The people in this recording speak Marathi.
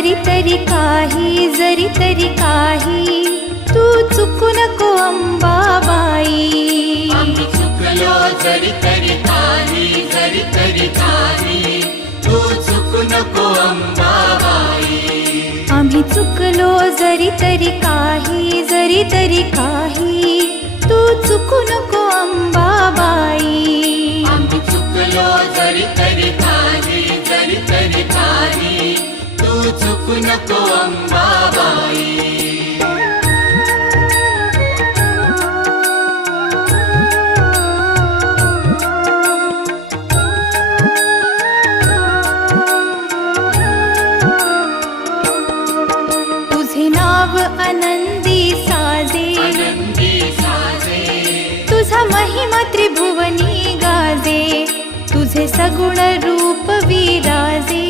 जरी तरी काही तू चुकू नको अंबाबाई. आम्ही चुकलो जरी तरी काही तू चुकू नको अंबाबाई. आम्ही चुकलो जरी तरी काही तू चुकू नको अंबाबाई. आम्ही चुकलो जरी तरी काही तू चुकू नको अंबाबाई. तुझे नाव आनंदी साजे, तुझा महिमा त्रिभुवनी गाजे. तुझे सगुण रूप विराजे,